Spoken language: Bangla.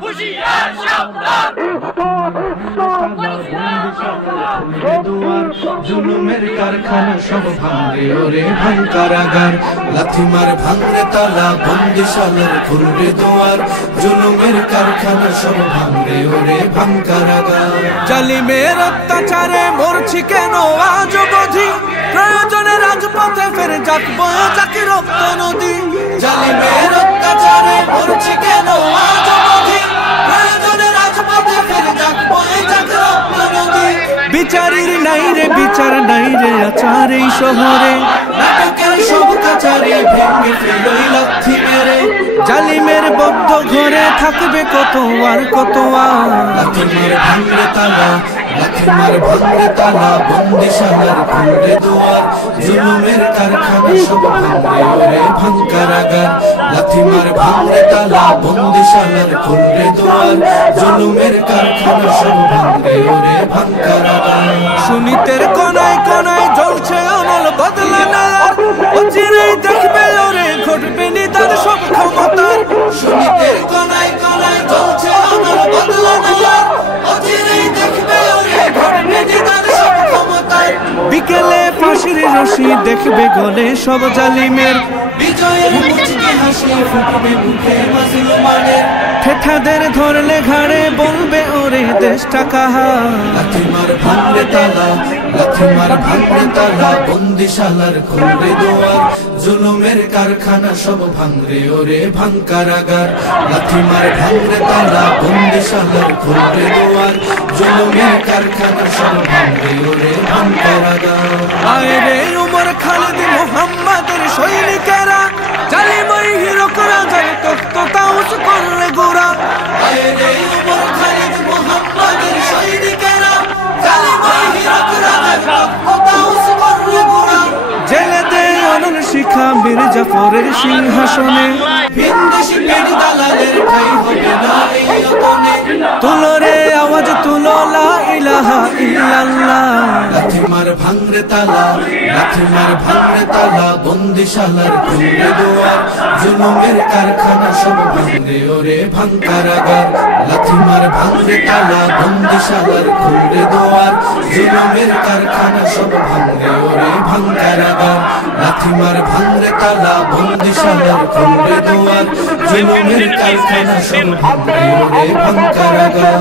হুঁশিয়ার সাবধান জুলুমের কারখানা সব ভাঙরে ওরে ভাঙ কারাগার লাথি মার ভাঙরে তালা বন্দিশালার খুলবে দুয়ার জুলুমের কারখানা সব ভাঙরে ওরে ভাঙ কারাগার জালিমের অত্যাচারে মরছি কেন আজ বুঝি প্রয়োজনে রাজপথে ফেরে যাক বয়ে যাকে রক্ত নদী জালিমের অত্যাচারে মরছি কেন আজ বুঝি প্রয়োজনে রাজপথে ফেরে যাক বয়ে যাকে রক্ত নদী বিচারের নাই রে বিচার নাই রে আচার এই শহরে নাটকের সব কাচারি ভেঙে ফেলই লাথি মেরে জালিমের বদ্ধ ঘরে থাকবে কত আর কত আর লাথি মার ভাঙরে তালা লাথি মার ভাঙরে তালা বন্দিশালার খুলবে দুয়ার জুলুমের কারখানা সব ভাঙরে ওরে ভাঙ কারাগার লাথি মার ভাঙরে তালা বন্দিশালার খুলবে দুয়ার জুলুমের কারখানা সব ভাঙরে ওরে ভাঙ কারাগার সুনীতের কোনায় কোনায় জ্বলছে অনল বদলা নেয়ার অচিরেই দেখবে ওরে ঘটবে নিদান সব ক্ষমতার সুনীতের কোনায় কোনায় জ্বলছে অনল বদলা নেয়ার অচিরেই দেখবে ওরে ঘটবে নিদান সব ক্ষমতার বিকেলে ফাঁসির রশি দেখবে গলে সব জালিমের বিজয়ের মুচকি হাসি ফুটবে মুখে মাজলুমানের ঠেঠাদের ধরলে ঘাড়ে বলবে ওরে দেশটা কাহা লাথি মার ভাঙরে তালা লাথি মার ভাঙরে তালা বন্দিশালার খুলবে দুয়ার জুলুমের কারখানা সব ভাঙরে ওরে ভাঙ কারাগার লাথি মার ভাঙরে তালা বন্দিশালার খুলবে দুয়ার জুলুমের কারখানা সব ভাঙরে ওরে ভাঙ কারাগার আয় রে উমর খালিদ মুহাম্মাদের সৈনিকেরা জালিমই হিরো করা যায় তখ্ত তাউস করলে গোরা আয় রে উমর খালিদ মুহাম্মাদের সৈনিকেরা জালিমই হিরো করা যায় তখ্ত তাউস করলে গোরা জেলে দে অনল শিখা বীর জাফরের সিংহাসনে ভিনদেশি পেড় দালালের ঠাই হবে না এই অতনে তুলো রে আওয়াজ তুলো লা ইলাহা ইল্লাল্লাহ লাথি মার ভাঙরে তালা লাথি মার ভাঙরে তালা বন্দিশালার খুলবে দুয়ার জুলুমের কারখানা সব ভাঙরে ওরে ভাঙ কারাগার লাথি মার ভাঙরে তালা বন্দিশালার খুলবে দুয়ার জুলুমের কারখানা সব ভাঙরে ওরে ভাঙ কারাগার লাথি মার ভাঙরে তালা বন্দিশালার খুলবে দুয়ার জুলুমের কারখানা সব ভাঙরে ওরে ভাঙ কারাগার